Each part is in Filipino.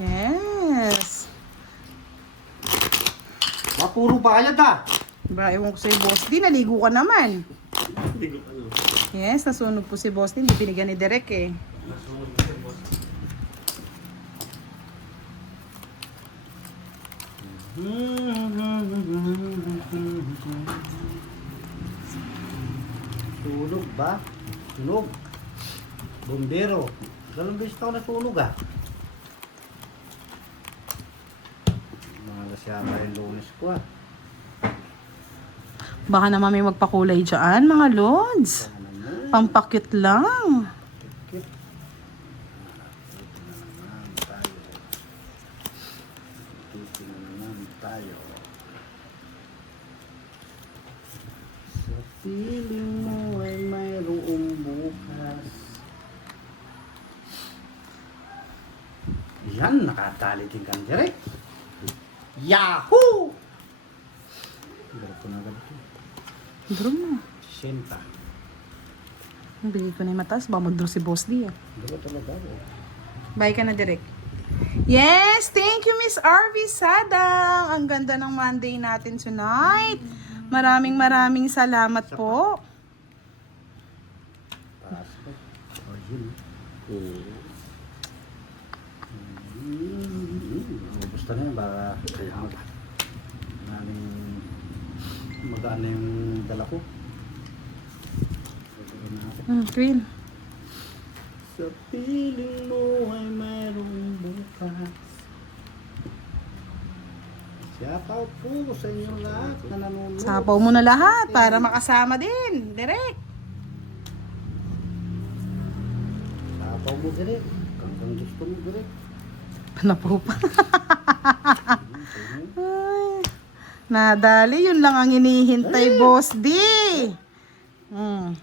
Yes. Puro bayad ah. Ba, ewan ko sa'yo, Boss D. Naligo ka naman. Hindi ko ano. Yes, nasunog po si Boss D. Hindi binigyan ni Derek eh. Nasunog ko sa boss. Sunog ba? Sunog. Bombero. Dalawang beses na ako nasunog ah. Malas yata yung lunes ko ah. Baka naman may magpakulay dyan, mga lods. Sana naman. Pampakyut lang. Kit. Tuti na naman tayo. Sa piling mo ay mayroong bukas. Yan, nakatali din kang direct. Yahoo! Garap ko na agad ito. Draw mo. Senta. Bigay ko na yung mataas. Baka mag-draw si Boss D ah. Garap talaga ako. Bye ka na, Derek. Yes! Thank you, Miss RV Sadang! Ang ganda ng Monday natin tonight. Maraming salamat po. Taas ko. O, yun. Gusto na yun, baka magaan na yung dala ko. Queen. Sa piling mo ay mayroong bukas. Shoutout po sa inyo lahat na nanonood. Sapaw mo na lahat para makasama din. Derek. Shoutout mo direct. Kung gusto mo direct. Panapo pa. Ay, nadali, yun lang ang hinihintay, Boss D. Mm.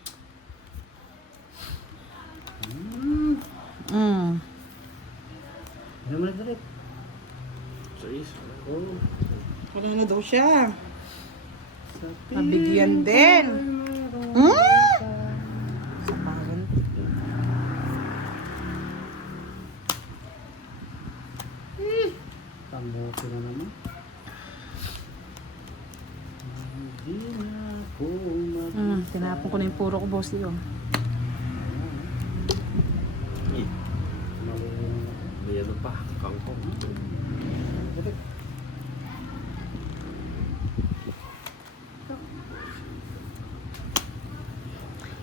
Ano mo na direct? Sa is. Oo. Wala na daw siya. Sa Nabigyan din. Sa parent. Tamoto na naman. Hindi na ako Tinapon ko na yung puro ko, Boss D. Oh. May ano pa. Kangkong.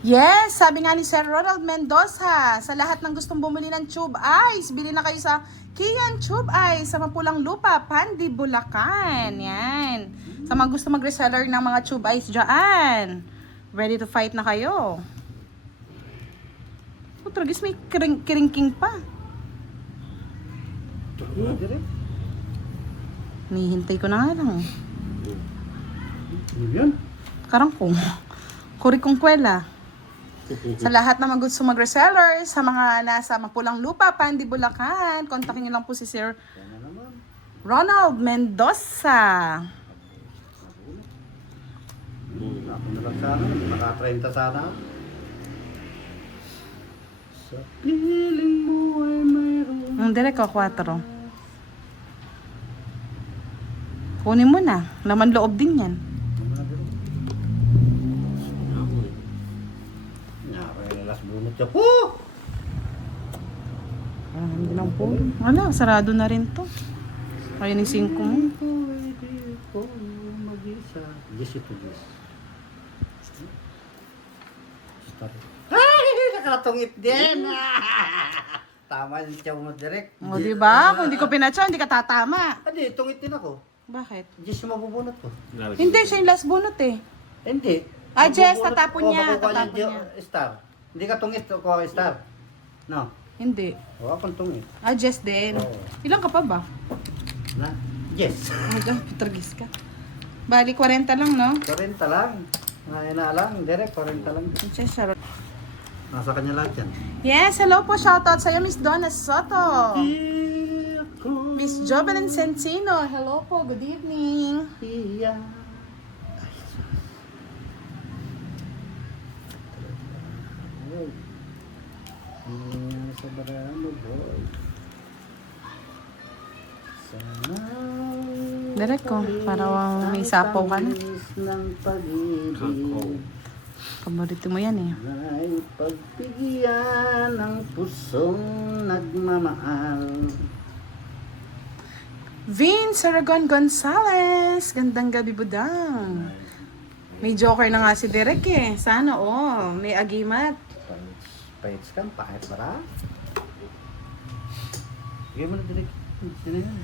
Yes, sabi nga ni Sir Ronald Mendoza, sa lahat ng gustong bumili ng tube ice, bili na kayo sa Kian Tube Ice sa Mapulang Lupa, Pandi, Bulacan. Yan. Sa mga gusto mag-reseller ng mga tube ice dyan. Ready to fight na kayo. Oh, tragis, may kiringking pa. Direct. Nihintay ko na nga lang. Ano yun? Karangkong. Kurikong kwela. Sa lahat na gusto mag-reseller, sa mga nasa Mapulang Lupa, Pandi, Bulacan, kontakin niyo lang po si Sir Yan na naman. Ronald Mendoza. Ako na lang sana. Naka-30 sana. Sa piling mo ay mayroong Ang direct ko, 4. Kunin mo na. Laman loob din yan. mga direct. Nyari na las bunot siya. Hindi lang po. Wala, sarado na rin to. Kaya ni 5 mo. Pwede ko mag-isa. Yes, ito, yes. Start. Ay! Nakatungit din! Tama yung tiyaw mo direct. O, diba? Kung hindi ko pinatsa, hindi ka tatama. Hindi, tungit din ako. Bakit? Yes, yung mabubunot ko. Hindi, siya yung last bunot eh. Hindi. Ah, Jess, Mabubunot tatapon ko, niya, makukuha tatapon niya niya. Star. Hindi ka tungit ko star. No. Hindi. O, akong tungit. Ah, Jess din. Oo. Ilang ka pa ba? Na? Yes. Hanggang putragis ka. Bali, 40 lang, no? 40 lang. Na lang, direct 40 lang. Jess, Sharon. Nasa kanya lahat yan. Yes, hello po. Shoutout sa'yo, Miss Donna Soto. Miss Jovelyn Sensino. Hello po. Good evening. Iya. Sa baramo, boy. Direk ko, para may sapaw ka na. Ng pag-ibig Kangkong. Paborito mo yan eh. ay pagbigyan ng pusong nagmamahal. Vince Aragon Gonzalez. Gandang gabi, budang. May joker na nga si Derek eh. Sana may agimat. Paits kang pahit para. Sige mo na direct. Sino yan?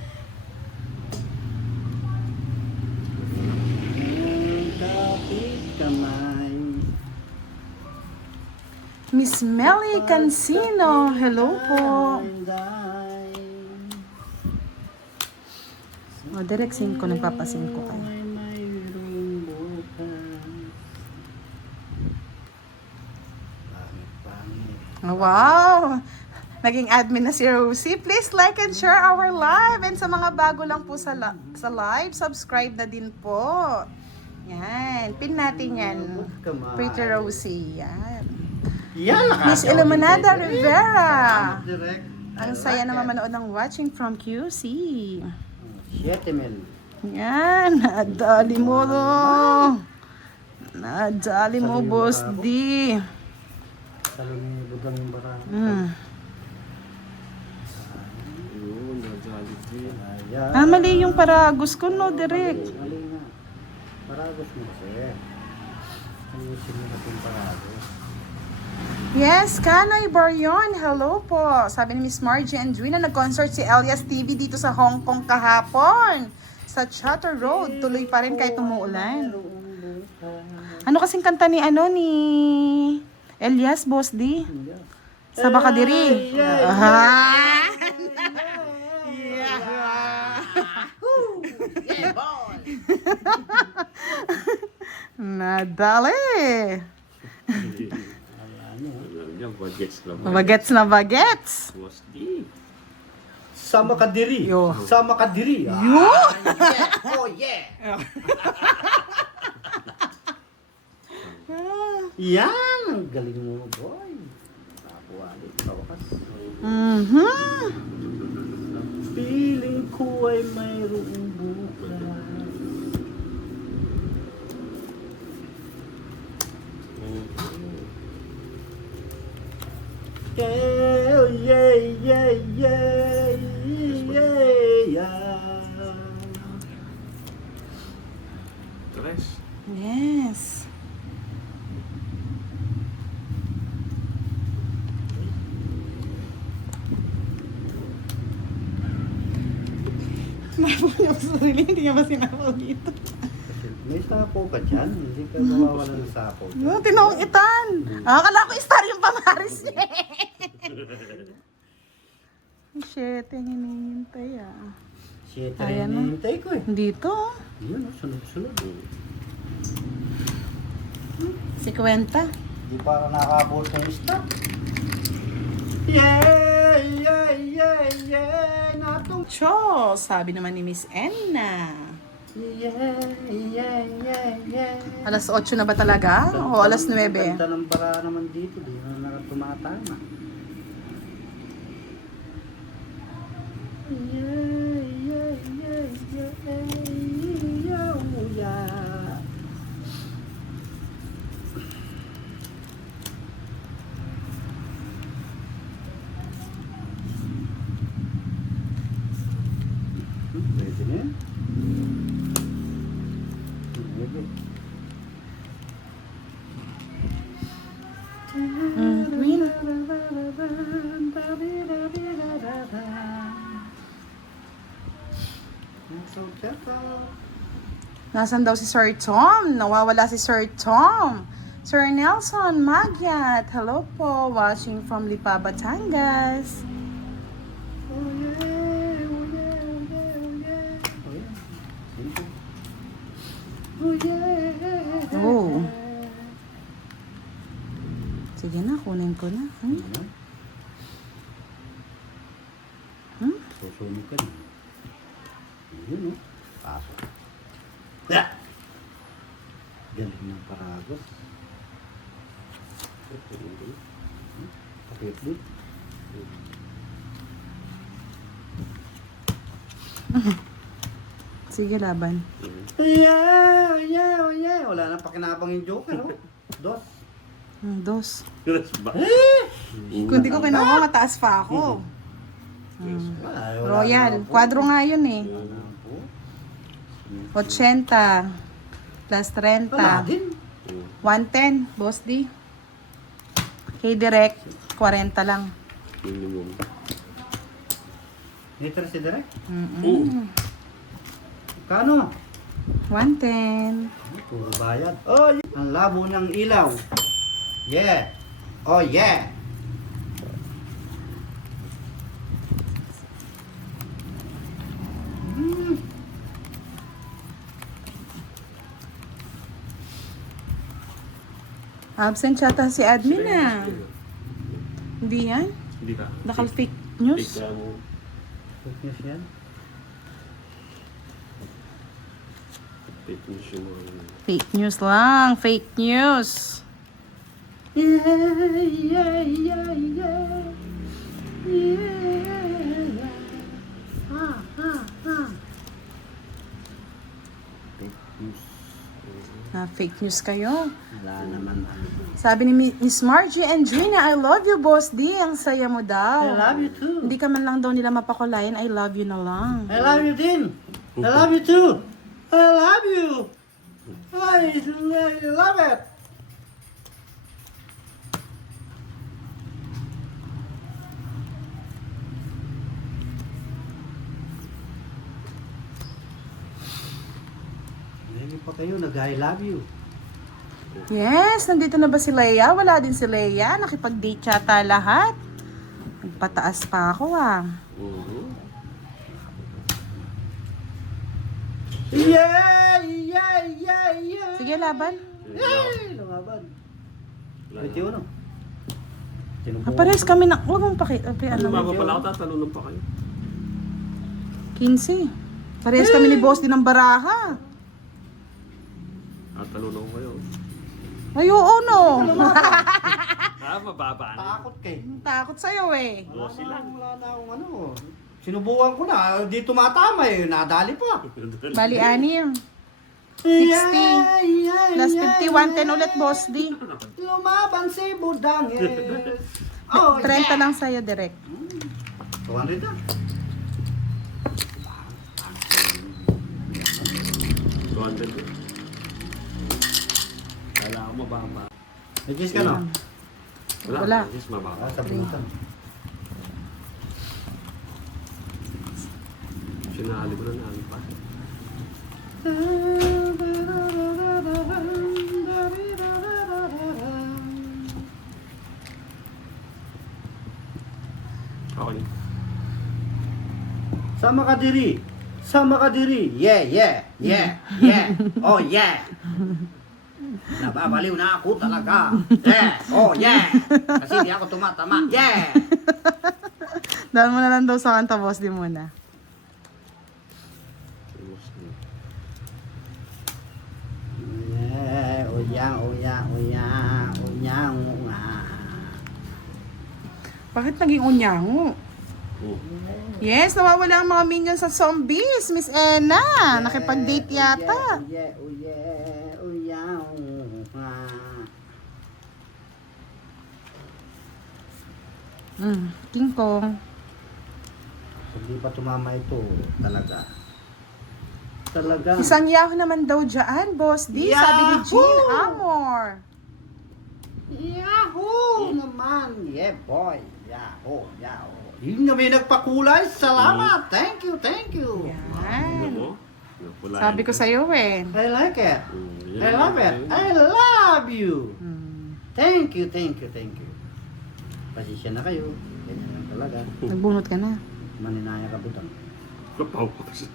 Kapit kamay. Miss Melly Cancino. Hello po. Derek, sing ko. Nagpapasing ko kayo. Ay mayroong bukas. Pangit. Wow! Naging admin na si Rosie. Please like and share our live. And sa mga bago lang po sa live, subscribe na din po. Yan. Pin natin yan. Kamay. Pretty Rosie. Yan. Yan, Miss Iluminada Rivera. Salamat, direct. Ang saya naman manood ng watching from QC. 7 mil. Yan. Nadali mo to. Nadali mo, Boss D. Salo ni budang bara. Yun, na-jollibee. Ah, mali yung paragos ko, no, direct. Mali nga. Paragos mo kasi. Ayusin mo na itong paragos. Yes, Kanoy Baryon, hello po. Sabi ni Miss Margie Andrina, nag-concert si Elias TV dito sa Hong Kong kahapon. Sa Chatter Road, tuloy pa rin kahit umuulan. Ano kasing kanta ni Elias, Boss D? Sa Bakadiri. Ah! Nadali. Alam niya, bagets naman. Bagets na bagets. Was di. Sa Makadiri. Yo. Sa Makadiri. Yo! Yeah. Oh, yeah. Yan. Ang galing mo, boy. Nakakuwali. Kawakas. Piling ko ay mayroong bukas. Yeah, yeah, yeah, yeah, yeah. Tres. Yes. Sinapaw niya sa sarili, hindi niya ba sinapaw dito? May sapo ka dyan. Hindi ka mawawalan ng sapo. No, tinawang itan. Akala ko star yung pamaris niya. Shit, yung hinihintay ah. Shit, Ayan rin na. hinihintay ko eh. Dito. Yun, oh, sunod-sunod. Si Kwenta. Hindi para nakabot ng stop. Yeah, yeah, yeah, yeah. Natong. Cho, sabi naman ni Miss Enna. Yeah, yeah, yeah, yeah. Alas 8 na ba talaga? O alas 9? Ganda ng bara naman dito. Di na nakatumatama. Yeah, yeah, yeah, yeah, yeah, yeah. Pwede na yan. Pwede. Green. Nasaan daw si Sir Tom? Nawawala si Sir Tom. Sir Nelson Magyat. Hello po. Watching from Lipa, Batangas. Oh. Sige na, kunin ko na. Susunog ka na. Yun, no? Pasok. Yeah! Galing ng paragos. Kapit din. Sige, laban. Yeah, yeah, yeah. Wala na pakinabang yung joker, oh. Dos. Dos. Tres ba? Kung di ko kinuha, mataas pa ako. Wala Royal. na po. Kwadro nga yun eh. Wala na po. 80 plus 30. Wala din. 110, Boss D. Kay Direct, 40 lang. Minimum. Nitra si Direk. Kano? 110. Puro bayad. Oh, yeah. Ang labo ng ilaw. Yeah. Oh, yeah. Absent yata si admin ah. Hindi yan? Hindi ka. Nakal fake news. Tignan mo. Fake news yan. Fake news yung mga yun. Fake news lang. Fake news. Yeah, yeah, yeah, yeah. Yeah. Ha, ha, ha. Fake news. Fake news kayo. Wala naman. Sabi ni Miss Margie and Gina, I love you, Boss D. Ang saya mo daw. I love you too. Hindi ka man lang daw nila mapakulayan, I love you na lang. I love you din. I love you too. I love you. I love it. Ngayon pa kayo, nag-I love you. Yes, nandito na ba si Leia? Wala din si Leia. Nakipag-date yata lahat. Nagpataas pa ako ah. Yeah, yeah, yeah, yeah. Sige, laban. Yay! Lumaban. 21. Pares kami na... Huwag mong Ano ano, ba pala ako tatanong pa kayo? 15. Pares kami ni Boss din ng baraha. Tatanong kayo. Ay, oo, no. Mababa na. Takot kay. Takot sa'yo eh. Bossy lang. Wala na akong ano. Sinubukan ko na. Di tumatama eh. Nadali pa. Bali, 6. 60. Plus 50, 110 ulit, Boss D. Lumaban si Budangis. Oh, 30 lang sa'yo, direct. 200 na. Wala ako mababa. Nagis ka no? Wala. Yes, mababa. Sa bunutan. Sinali ko na namin pa. Okay. Sama ka diri. Sama ka diri. Yeah, yeah, yeah, yeah. Oh, yeah. Nababaliw na ako talaga. Yeah, oh, yeah. Kasi di ako tumatama. Yeah. Dahil mo na lang daw sa kanta, Boss D muna. Yeah, oh, yeah, oh, yeah, oh, yeah, oh, yeah, oh, yeah. Bakit naging unyango? Oh. Yes, nawawala ang mga minions sa zombies, Miss Ena. Nakipag-date yata. Oh, yeah, oh, yeah, oh, yeah, oh, yeah. King Kong. Hindi pa tumama ito, talaga. Talaga. Isang yahoo naman daw dyan, Boss D. Sabi ni Jean Yahoo! Amor. Yahoo naman! Yeah, boy. Yahoo, yahoo. Yun na may nagpakulay. Salamat. Thank you, thank you. Ano Yan. mo? Napulayan Sabi ko ka. sa'yo eh. I like it. Yan I love it. yun. I love you. Hmm. Thank you, thank you, thank you. Pasisya na kayo. Ganyan lang talaga. Nagbunot ka na. Maninaya ka butang. Kapaw pa kasi.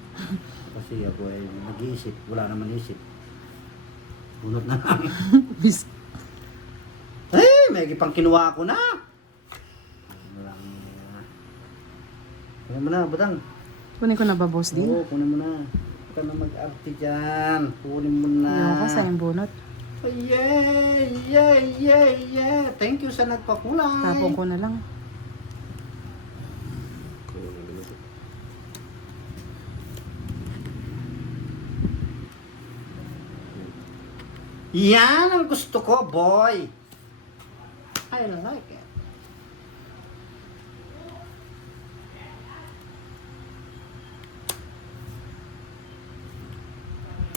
Kasi ako ay nag-iisip. Wala naman isip. Bunot na lang. Bis- Ay, may pang kinuha ko na. Walang... Kunin mo na, butang. Kunin ko na ba, Boss D? Oo, kunin mo na. Huwag ka na mag-arte dyan. Kunin mo na. Ayoko sa yung bunot. Oh, yeah, yeah, yeah, yeah. Thank you sa nagpakulay. Tapon ko na lang. Yan ang gusto ko, boy. I like it.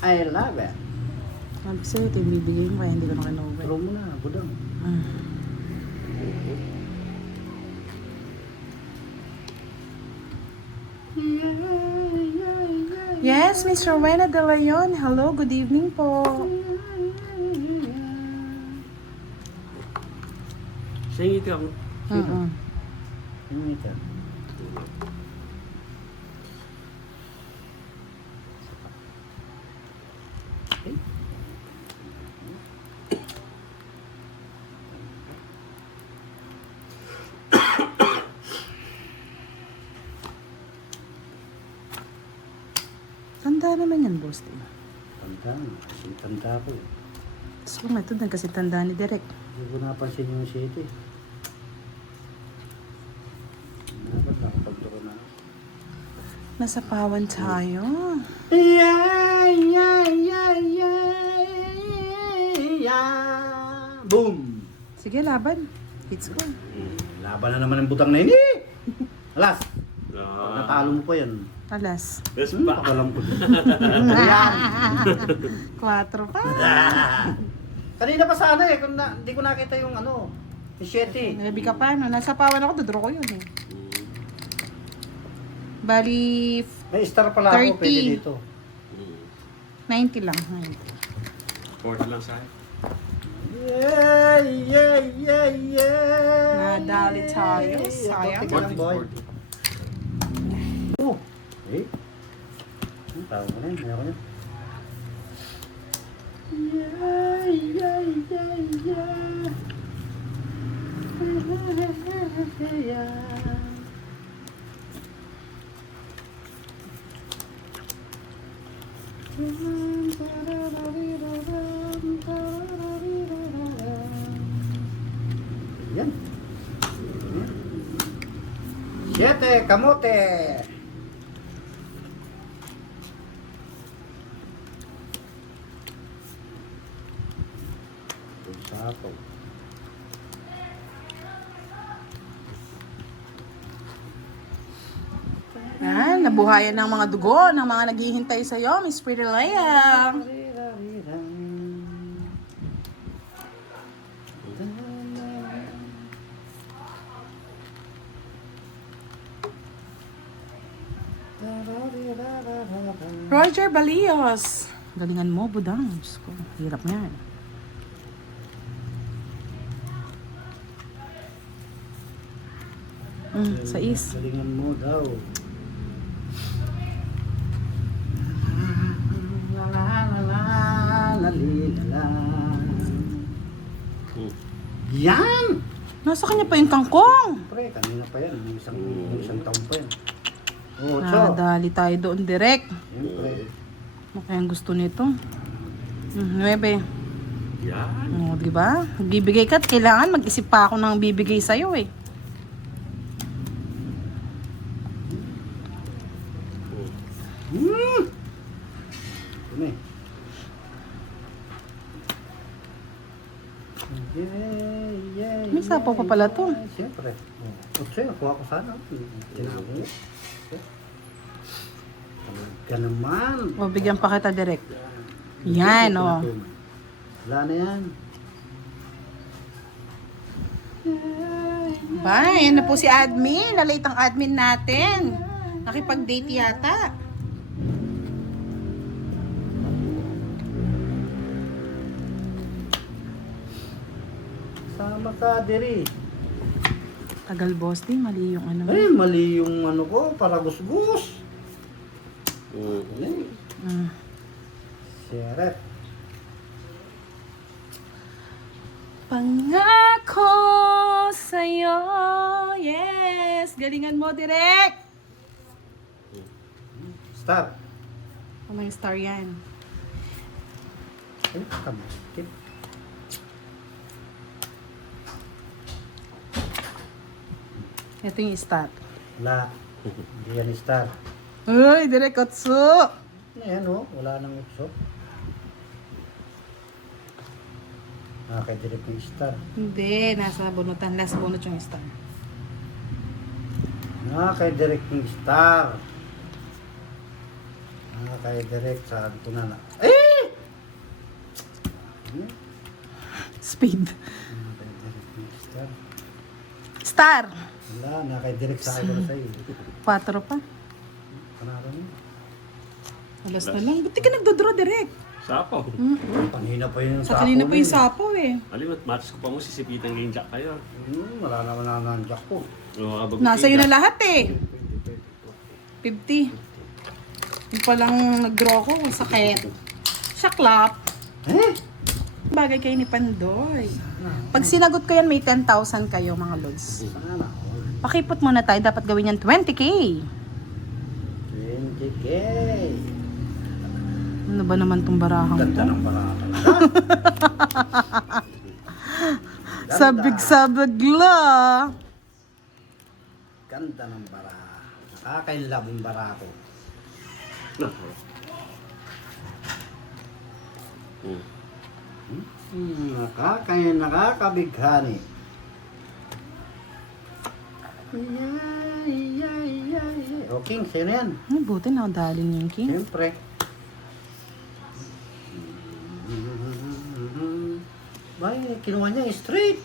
I love it. Sabi sa'yo, ito yung bibigay mo kaya hindi ko na kinuha. Throw mo na, budang. Yes, Miss Rowena De Leon. Hello, good evening po. Singit ako. Mm-mm. Ano ito? Tanda naman yan, boss. Tanda, kasing tanda ko. So, ito din kasi tanda ni Derek. Hindi ko napansin yung city. Dapat nakapagturo na. Nasa pawan tayo. Yeah, yeah, yeah, yeah, yeah. Boom! Sige, laban. Hits ko. Laban na naman ang butang na ini. Alas, pag Ah. natalo mo pa yan. Alas. Best pa. Pakalam ko. 4 pa. Kanina pa sana eh, kung hindi ko nakita yung ano, yung 7. Nabi ka pa, no? Nasa pawan ako, dodro ko yun eh. Bali, May star pala ako, 30. pwede dito. 90 lang. 40 lang sa akin. Yeah, yeah, yeah, yeah. Nadali tayo, sayang. Tingnan lang, boy. 40. Oh, eh. Tawag ko na yun, ayaw ko na. Yeah, yeah, yeah, yeah. Yeah. Yan. Siete, kamote. Sapo. Yan, nabuhayan ng mga dugo, ng mga naghihintay sa'yo, Miss Pretty Leia. Roger Balios. Galingan mo, budang. Diyos ko, hirap nga yan. Sais. Galingan mo daw. La la la la la la. Yan! Nasa kanya pa yung kangkong. Pre, kanina pa yan. Yung isang taon pa yan. Oh, Nadali tayo doon direct. Siyempre. Ano kayang gusto nito? 9. Yan. O, di ba? Bibigay ka at kailangan mag-isip pa ako ng bibigay sa'yo eh. Ano eh? Yeah, yeah, May sapaw pa pala to. Siyempre. Otse, nakuha ko sana. Tinago. Ka naman. O, bigyan pa kita direct. Yan, o. Wala na yan. Ba, yan na po si admin. Nalate ang admin natin. Nakipag-date yata. Sama ka, diri. Tagal boss din, mali yung ano. Ay, mali yung ano ko, para gusgus. Seret. Pangako sa'yo. Yes! Galingan mo, direct! Start. Ano yung star yan? Ay, tama. Tip. Ito yung star. Wala. Hindi yan star. Uy, direct otso! Ayan o, wala nang utso. Nakaka-direct ng star. Hindi, nasa bunutan. Last bunot yung star. Nakaka-direct ng star. Nakaka-direct sa ito na. Eh! Speed. Nakaka-direct ng star. Star. Wala, nakaka-direct sa akin sa iyo. 4 pa. Panalo mo. Alas na lang. Ba't di ka nagdodraw direct? Sapaw. Kanina pa yun Sa kanina pa yung sapo eh. Alimot, match ko pa mo, sisipitan kayong jack kayo. Wala naman na nandiyak ko. Nasa iyo na lahat eh. 50. Yung palang nag-draw ko, sakit. Shaklap. Eh? Bagay kayo ni Pandoy. Pag sinagot ko yan, may 10,000 kayo mga lods. Sana all. Pakipot muna tayo, dapat gawin yan 20k. 20K. Ano ba naman tong barahang Ganda to? ng barata. Sabig-sabig la. Ganda ng bara. Nakakailab yung bara ko. Nakakabighani. O King, sino yan? Ay, buti na dali niyo yung king. Siyempre. Bay, kinuha niya straight.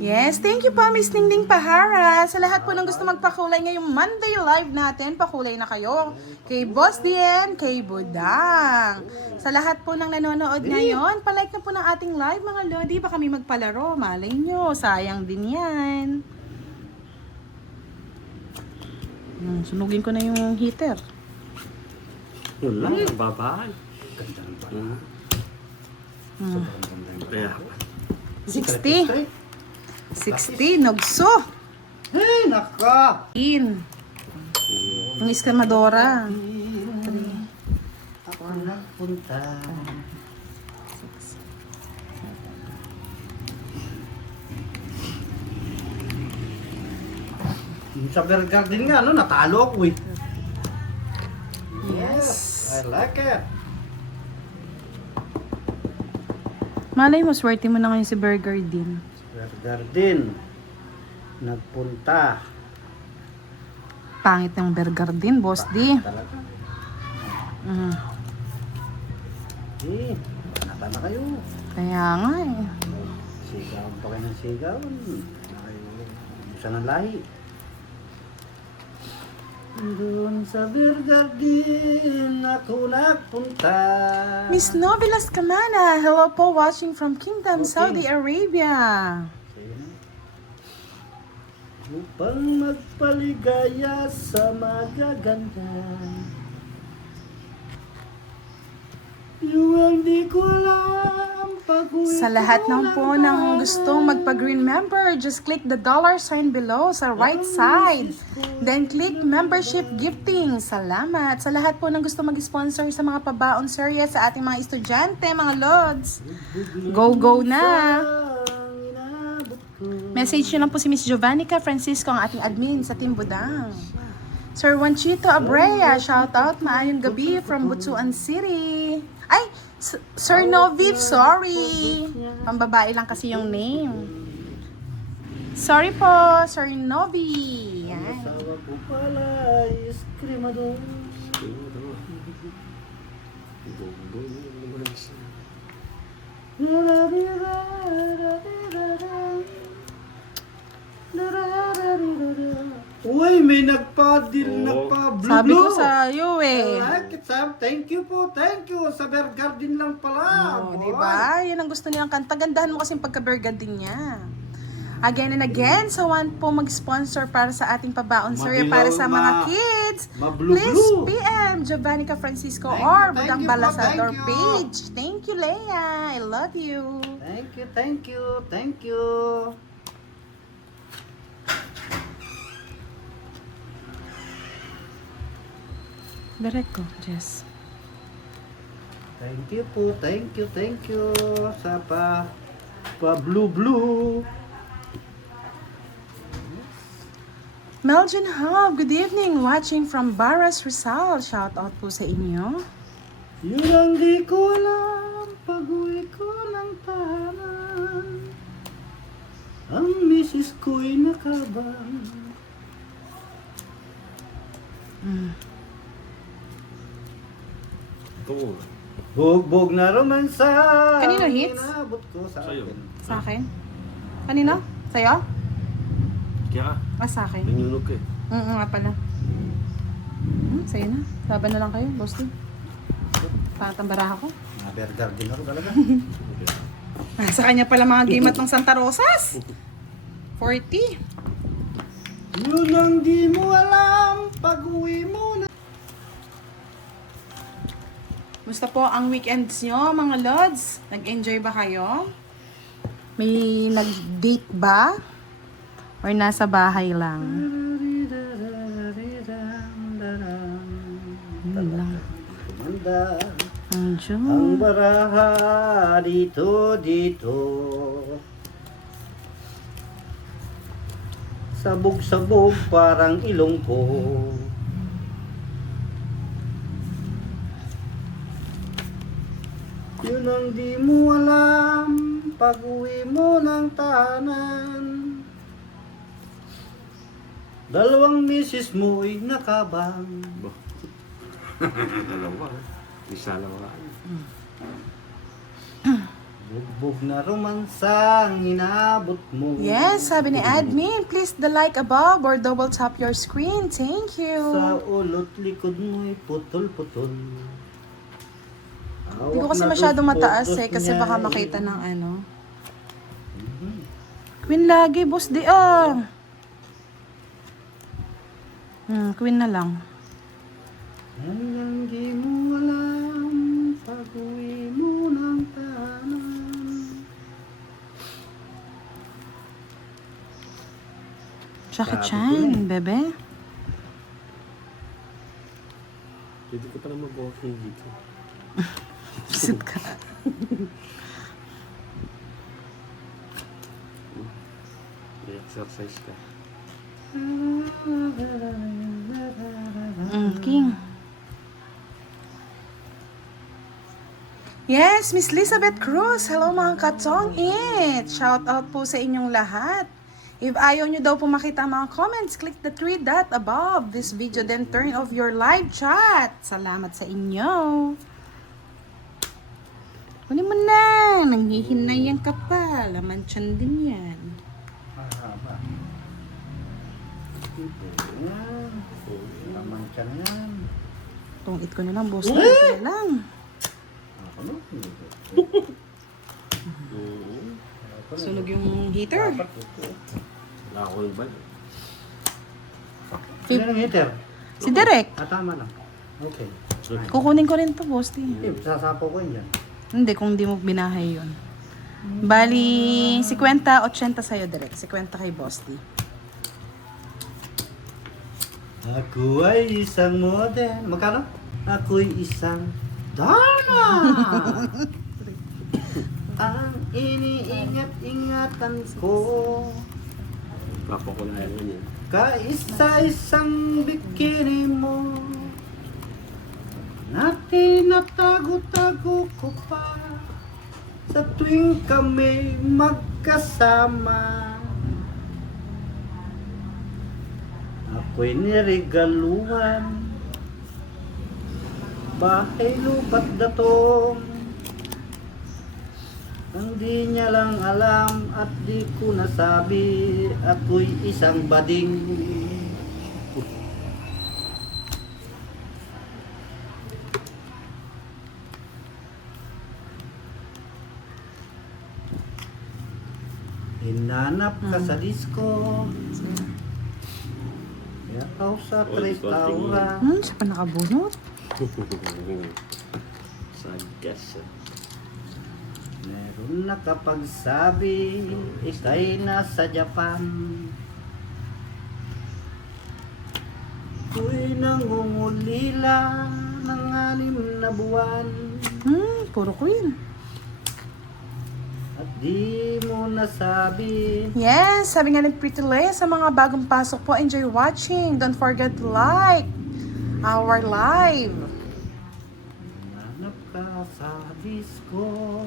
Yes, thank you po Miss Ningning Pahara. Sa lahat po ng gusto magpakulay ngayong Monday live natin, pakulay na kayo. Kay Boss Dien, kay Budang. Sa lahat po ng nanonood ngayon, palike na po ng ating live mga lodi. Baka may magpalaro, malay nyo, sayang din yan. Sunugin ko na yung heater. Wala, babae. Ganda ng bara. Sobrang ganda yung bara. Kaya, 60. 60, nagso. Hey, naka! In. Ang iskamadora. Ako nagpunta. Yung sa Bear Garden nga, no, natalo ako eh. Yes, I like it. Malay mo, swerte mo na ngayon si Burger din. Bear Garden, nagpunta. Pangit ng Burger din, Boss D. Talaga. Mm. Eh, nata na kayo. Kaya nga eh. Sigawan pa kayo ng sigawan. Saan ang lahi? Doon sa Bear Garden ako nagpunta. Miss Novelas Camana, hello po, watching from Kingdom, Okay. Saudi Arabia. Upang magpaligaya sa magaganda. Yung di ko alam pag-uwi Sa lahat ko ng po ng gustong magpa-green member, just click the $sign below sa right side. Then click membership gifting. Salamat. Sa lahat po ng gusto mag-sponsor sa mga pabaon serye sa ating mga estudyante, mga lods. Go na! Message nyo lang po si Miss Jovannica Francisco, ang ating admin sa Team Budang. Sir Juanchito Abrea, shout out, maayong gabi from Butuan City. Ay, Sir Novi, sorry. Pambabae lang kasi yung name. Sorry po, Sir Novi. Yan. Asawa ko pala is krimador. Uy, may nagpa-deal, Oo. nagpa-blue. Sabi ko sa iyo eh. I like it, Sam. Thank you po, thank you. Sa Bear Garden lang pala. Oh, Boy. diba? Yan ang gusto nilang kanta. Gandahan mo kasi yung pagka-burgad din niya. Again and again, so want po mag-sponsor para sa ating pabaon sir, para sa mga kids. Ma-blue-blue. Please PM Jovannica Francisco Thank or you, thank Budang you po, Balasador thank you. page. Thank you, Leia. I love you. Thank you, thank you, thank you. Direct ko, Jess. Thank you po, thank you sa pa-blue-blue. Melvin Hub, good evening. Watching from Baras Rizal. Shout out po sa inyo. Yun ang di ko alam ako'y nakabang. Ito. Bugbog na romansa. Kanino hits? Inabot ko sa Sa'yo. akin. Sa akin? Kanino? Sa'yo? Kaya ka. Sa akin. Nangyunog ka eh. Nga pala. Sa'yo na. Laban na lang kayo, boss din. Tatambara ako. Nabergar din ako talaga. Sa kanya pala mga gimat ng Santa Rosas. 40. Yun ang di mo alam pag-uwi mo na. Musta po ang weekends nyo, mga lods? Nag-enjoy ba kayo? May nag-date ba? Or nasa bahay lang? Yun lang. Tumanda Ang ang Diyos. baraha dito. Sabog-sabog parang ilong ko. Yun ang di mo alam pag-uwi mo ng tahanan. Dalawang misis mo'y nakabang. Dalawa. Isa lang nga. Bugbog na romansang inabot mo. Yes, sabi ni admin, please the like above or double tap your screen. Thank Sa you. ulot likod mo'y putol-putol. Hindi ko kasi masyado mataas kasi baka makita ng ano. Queen lagi, boss di Queen na lang. Hanggang di mo alam pag-uwi mo ng tahanan. Jackie Sabi ko Chan, bebe. Pwede ko pala mag-walking dito. Sit ka. May exercise ka. King. Yes, Miss Elizabeth Cruz. Hello mga katong it. Shout out po sa inyong lahat. If ayaw nyo daw po makita ang mga comments, click the 3 dot above this video, then turn off your live chat. Salamat sa inyo. Kunin mo na. Nanghihinayan ka pa. Laman tiyan din yan. Mahaba. Yan. Tamang tiyan yan. Tungit ko na lang, boss. Tungit na lang. Ano? Sunog yung heater. Wala ako yung bal. Sino ang heater? Si Derek. Tama lang. Okay. Kukunin ko rin to, boss. Sasapo ko yun. Hindi, kung di mo binahay yun. Bali, 50-80 sa'yo, Derek. 50 kay Boss D. Ako ay isang model. Magkano? Ako'y isang Dharma! Ang iniingat-ingatan ko. Papa ko na yan. Kaisa-isang bikini mo na tinatago-tago ko pa sa tuwing kami magkasama. Ako'y niregaluhan bahay lupa't datong. Ang di niya lang alam at di ko nasabi, ako'y isang bading. Hinanap ka sa disco, yakaw sa restaurant. Siya pa nakabunot. Sagas. Meron nakapagsabi, ika'y nasa Japan. Ako'y nangungulila ng 6 na buwan. Puro Queen. At di mo nasabi. Yes, sabi nga ni Pretty Lay, sa mga bagong pasok po, enjoy watching. Don't forget to like our live. Hanap ka sa disco.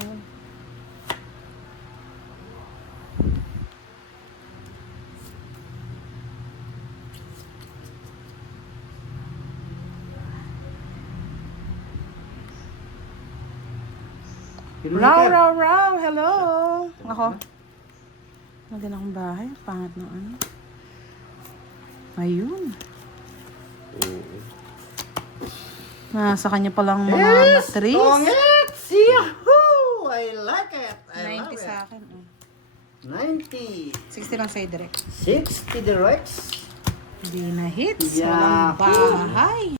Raw, raw, raw. Hello. Ako. Maganda akong bahay. Pangat ng ano. Ayun. Oo. Nasa kanya palang mga Yes! matris. Tongits! Yahoo! I like it! I 90 love it. sa akin. 90. 60 lang sa'yo direct. 60 directs. Hindi na hits. Yahoo! Walang bahay.